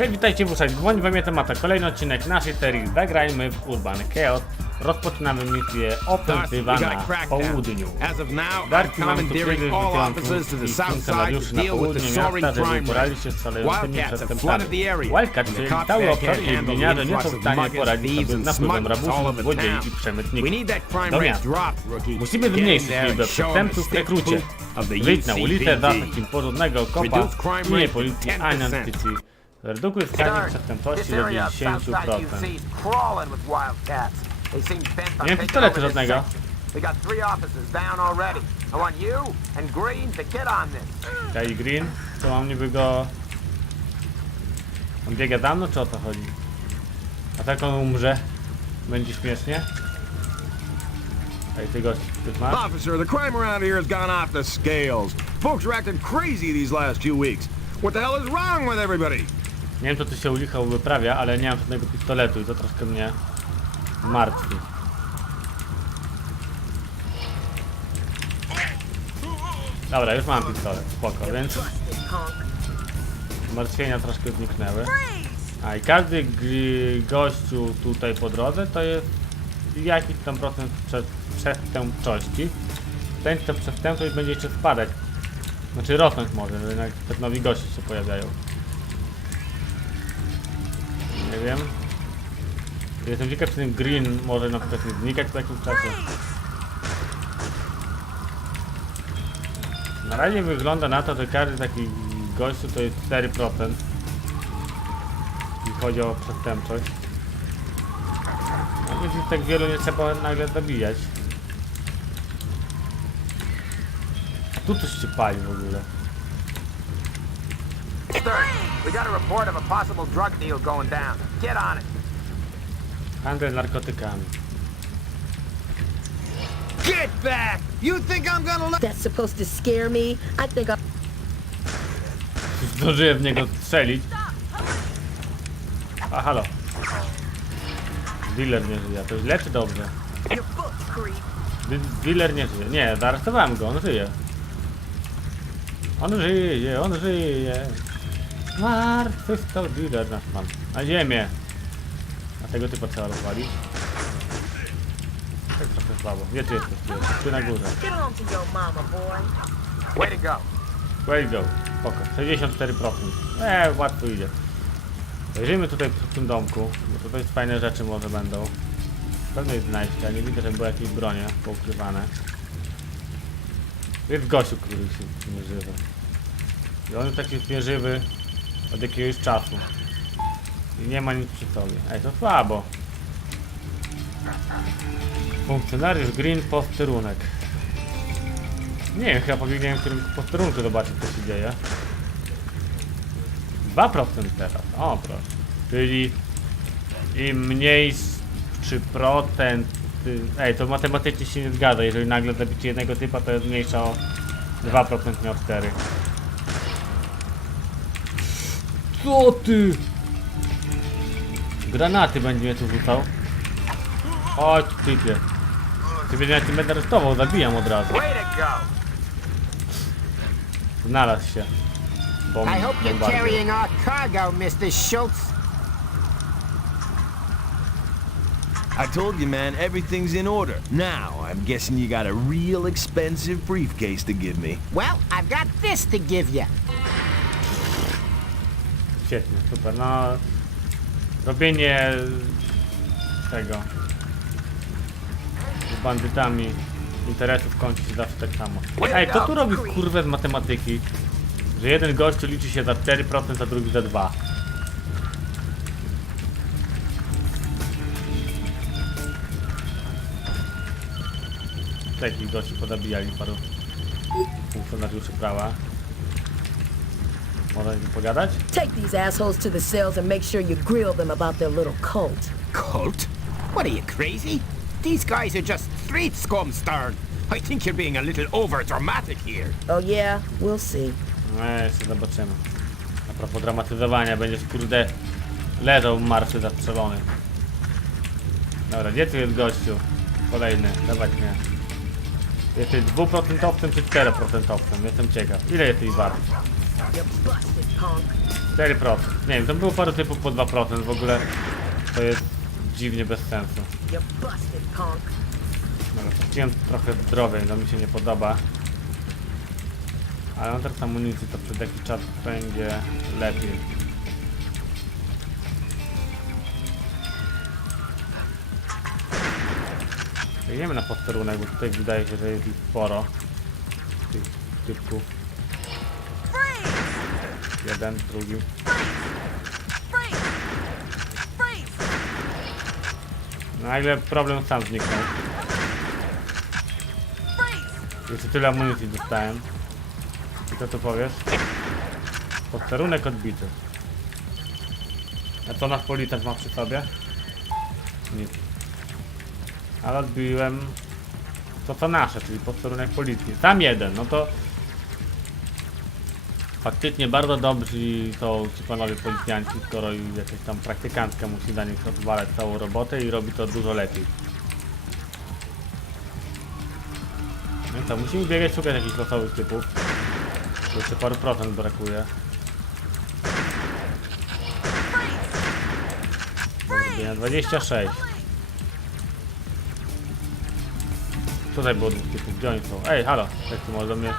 Cześć, witajcie w Uszach Dzwoń, wam temata. Kolejny odcinek naszej serii Zagrajmy w Urban Chaos. Rozpoczynamy misję Ofensywa we na południu. Darki mam tu kiedy funkcjonariuszy na soaring miasta, żeby rate. się z szalejącymi przestępcami. Wildcat, czyli cały obszar i gliniarze nie są w stanie poradzić sobie z napływem over złodziei i We przemytników. Do miasta. Musimy zmniejszyć liczbę przestępców w the Wyjdź na ulicę, UCPD. zaznacz im porządnego kopa, nie policji, ani 10%. Redukuj wskaźnik przestępczości This do area of Southside 50%. UC is crawling with wildcats. They seem bent on Nie mam taking pistoletu żadnego. We got three officers down already. I want you and Green to get on this. Kai Green, to mam niby go... On biega za mną, czy o to chodzi? A tak on umrze? Będzie śmiesznie? Ej, ty gość, ty masz? Officer, the crime around here has gone off the scales. Folks are acting crazy these last few weeks. What the hell is wrong with everybody? Nie wiem, co tu się u wyprawia, ale nie mam żadnego pistoletu i to troszkę mnie martwi. Dobra, już mam pistolet, spoko, więc martwienia troszkę zniknęły. A i każdy gościu tutaj po drodze to jest jakiś tam procent prze- przestępczości. Ten ta przestępczość będzie jeszcze spadać. Znaczy rosnąć może, że jednak te nowi goście się pojawiają. Nie wiem. Jestem ciekaw, czy ten green może na przykład nie znikać w takim czasie. Na razie wygląda na to, że każdy taki gościu to jest 4%. Jeśli chodzi o przestępczość. No więc tak wielu nie trzeba nagle zabijać. A tu coś się pali w ogóle. Stern, we got a report of a possible drug deal going down. Get on it. Handel narkotykami. Get back! You think I'm gonna let... That's supposed to scare me? I think I... Zdążyłem w niego strzelić. A halo. Dealer nie żyje. To źle czy dobrze? Dealer nie żyje. Nie, zaaresztowałem go, on żyje. On żyje, on żyje. Martwy stał dealer nasz pan. Na ziemię. A tego typa trzeba rozwalić. Tak trochę słabo. Gdzie ty jesteś? Ty, ty na górze. Home to boy. Way to go. Way go. Spoko. 64%. Eee, łatwo idzie. Zajrzyjmy tutaj przy tym domku, bo tutaj fajne rzeczy może będą. Pewnie jest znajście, nie widzę, żeby były jakieś bronie poukrywane. Jest gościu, który się nie żywy. I on jest taki nieżywy od jakiegoś czasu. I nie ma nic przy sobie. Ej, to słabo. Funkcjonariusz Green posterunek. Nie wiem, chyba powinienem w którym posterunku zobaczyć co się dzieje. 2% teraz, o proszę. Czyli im mniej z 3%. y, Ej, to matematycznie się nie zgadza. Jeżeli nagle zabicie jednego typa, to jest mniejsza o 2% nie o 4. Co ty? Granaty będzie mnie tu rzucał. Chodź, typie. Ty będzie na tym będę aresztował, zabijam od razu. Way to go. Znalazł się. Bom, I hope you're bombardier. carrying our cargo, Mr. Schultz. I told you, man, everything's in order. Now, I'm guessing you got a real expensive briefcase to give me. Well, I've got this to give you. Świetnie, super. No, robienie tego z bandytami interesów kończy się zawsze tak samo. Ej, kto tu robi kurwę z matematyki? Że jeden gościu liczy się za 4%, a drugi za 2%. Takich gości podabijali paru funkcjonariuszy prawa. Można z nim pogadać? Take these assholes to the cells and make sure you grill them about their little cult. Cult? What are you, crazy? These guys are just street scum, Stern. I think you're being a little over dramatic here. Oh yeah? We'll see. No, jeszcze zobaczymy. A propos dramatyzowania, będziesz kurde leżał martwy zastrzelony. Dobra, gdzie tu jest gościu? Kolejny, dawać mnie. Jesteś dwuprocentowcem czy czteroprocentowcem? Jestem ciekaw. Ile jesteś wart? You busted punk. 4%. Nie wiem, to było parę typów po 2%, w ogóle to jest dziwnie bez sensu. Dobra, straciłem trochę zdrowia i to mi się nie podoba. Ale mam teraz amunicji, to przez jakiś czas będzie lepiej. Idziemy na posterunek, bo tutaj wydaje się, że jest ich sporo. Tych typków. Jeden, drugi. Nagle problem sam zniknął. Jeszcze tyle amunicji dostałem. I co tu powiesz? Posterunek odbity. A co nasz policjant ma przy sobie? Nic. Ale odbiłem to co nasze, czyli posterunek policji. Sam jeden, no to faktycznie bardzo dobrzy to ci panowie policjanci, skoro jakaś tam praktykantka musi za nich odwalać całą robotę i robi to dużo lepiej. No co, musimy biegać, szukać jakichś losowych typów. Tu Jeszcze paru procent brakuje. Zrobienia 26. Tutaj było dwóch typów, gdzie oni są? Ej, halo, jak tu może do mnie...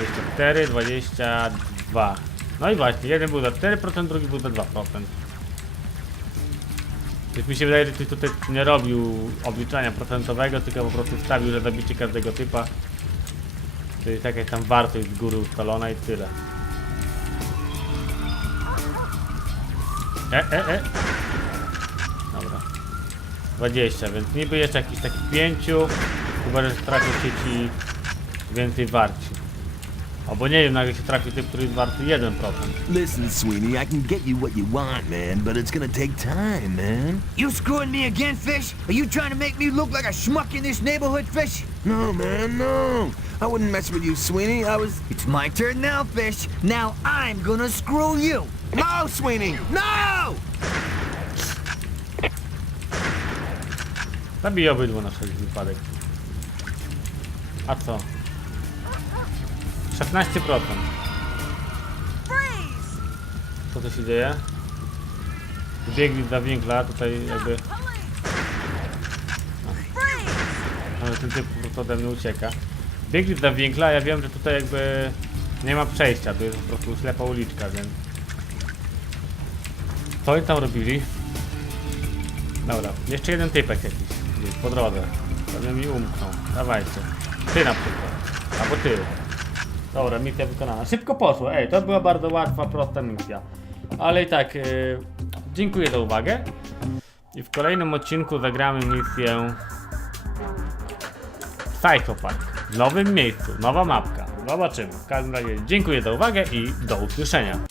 24, 22. No i właśnie, jeden był za 4%, drugi był za 2%. Więc mi się wydaje, że ktoś tutaj nie robił obliczania procentowego, tylko po prostu wstawił, że zabicie każdego typa. To jest jakaś tam wartość z góry ustalona i tyle. E, e, e. Dobra. 20, więc niby jeszcze jakiś taki pięciu, chyba że trafią się ci więcej warci. Albo nie wiem, nagle się trafi typ, który jest warty 1%. Listen, Sweeney, I can get you what you want, man, but it's gonna take time, man. You screwing me again, Fish? Are you trying to make me look like a schmuck in this neighborhood, Fish? No, man, no. I wouldn't mess with you, Sweeney. I was. It's my turn now, Fish. Now I'm gonna screw you. No, Sweeney! No! Zabij obydwu na wszelki wypadek. A co? 16%. Co tu się dzieje? Biegli za winkla, tutaj jakby... Ale ten typ po prostu ode mnie ucieka. Biegli za winkla, ja wiem, że tutaj jakby nie ma przejścia, to jest po prostu ślepa uliczka, więc... Co oni tam robili? Dobra, jeszcze jeden typek jakiś gdzieś po drodze. Pewnie mi umknął. Dawajcie. Ty na przykład. Albo ty. Dobra, misja wykonana. Szybko poszło. Ej, to była bardzo łatwa, prosta misja. Ale i tak, yy, dziękuję za uwagę. I w kolejnym odcinku zagramy misję Psychopath. W nowym miejscu, nowa mapka. Zobaczymy. W każdym razie dziękuję za uwagę i do usłyszenia.